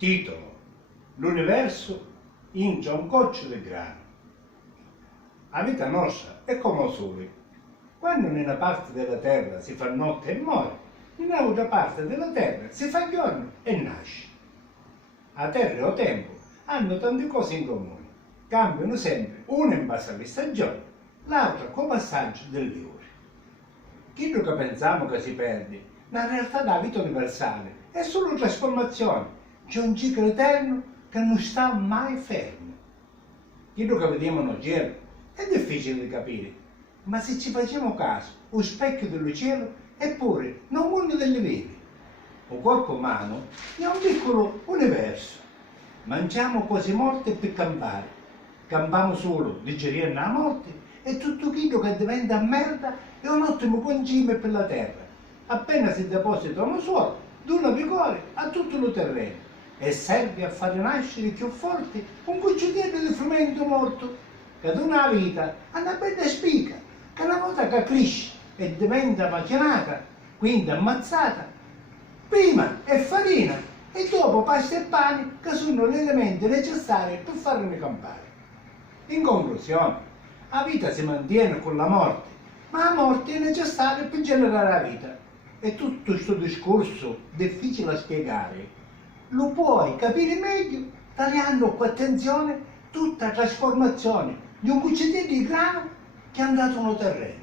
Titolo: L'universo in un goccio di grano. La vita nostra è come il sole. Quando in una parte della terra si fa notte e muore, in un'altra parte della terra si fa giorno e nasce. La terra e il tempo hanno tante cose in comune, cambiano sempre, una in base alle stagioni, l'altra col passaggio degli ore. Quello che pensiamo che si perde, la realtà della vita universale è solo trasformazione, c'è un ciclo eterno che non sta mai fermo. Quello che vediamo nel cielo è difficile di capire, ma se ci facciamo caso, lo specchio del cielo è pure nel mondo delle vite. Un corpo umano è un piccolo universo. Mangiamo quasi morte per campare. Campiamo solo digerendo la morte e tutto quello che diventa merda è un ottimo concime per la terra. Appena si deposita uno suolo, dona vigore a tutto il terreno e serve a fare nascere più forte un cucciolino di frumento morto che dona la vita a una bella spica che una volta che cresce e diventa macinata, quindi ammazzata, prima è farina e dopo pasta e pane che sono gli elementi necessari per farne campare. In conclusione, la vita si mantiene con la morte, ma la morte è necessaria per generare la vita. E tutto questo discorso difficile da spiegare lo puoi capire meglio tagliando con attenzione tutta la trasformazione di un cucciolino di grano che è andato nel terreno.